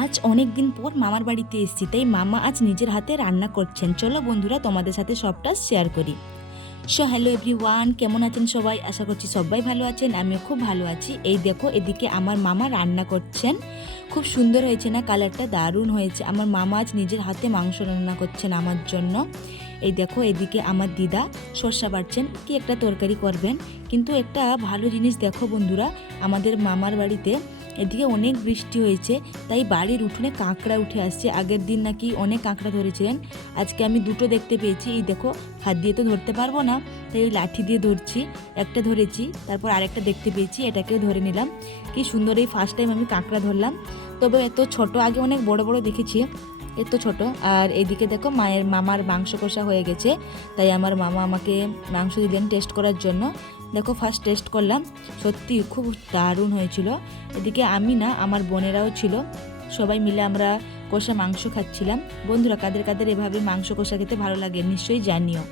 আজ অনেক দিন পর মামার বাড়িতে এসেছি, তাই মামা আজ নিজের হাতে রান্না করছেন। চলো বন্ধুরা, তোমাদের সাথে সবটা শেয়ার করি। হ্যালো এভরিওয়ান, কেমন আছেন সবাই? আশা করছি সবাই ভালো আছেন, আমিও খুব ভালো আছি। এই দেখো, এদিকে আমার মামা রান্না করছেন। খুব সুন্দর হয়েছে না? কালারটা দারুণ হয়েছে। আমার মামা আজ নিজের হাতে মাংস রান্না করছেন আমার জন্য। এই দেখো, এদিকে আমার দিদা সর্ষা বাটছেন, কি একটা তরকারি করবেন। কিন্তু একটা ভালো জিনিস দেখো বন্ধুরা, আমাদের মামার বাড়িতে এদিকে অনেক বৃষ্টি হয়েছে, তাই বাড়ির উঠোনে কাঁকড়া উঠে আসছে। আগের দিন নাকি অনেক কাঁকড়া ধরেছিলেন, আজকে আমি দুটো দেখতে পেয়েছি। এই দেখো, হাত দিয়ে তো ধরতে পারবো না, তাই ওই লাঠি দিয়ে ধরছি। একটা ধরেছি, তারপর আরেকটা দেখতে পেয়েছি, এটাকেও ধরে নিলাম। কি সুন্দর, এই ফার্স্ট টাইম আমি কাঁকড়া ধরলাম। তবে এত ছোট, আগে অনেক বড় বড় দেখেছি, এত ছোট। আর এইদিকে দেখো, মামার মাংস কষা হয়ে গেছে, তাই আমার মামা আমাকে মাংস দিলেন টেস্ট করার জন্য। দেখো, ফার্স্ট টেস্ট করলাম, সত্যি খুব দারুণ হয়েছিল। এদিকে আমি না, আমার বোনেরাও ছিল, সবাই মিলে আমরা কষা মাংস খাচ্ছিলাম। বন্ধুরা, কাদের কাদের এভাবে মাংস কষা খেতে ভালো লাগে নিশ্চয়ই জানিও।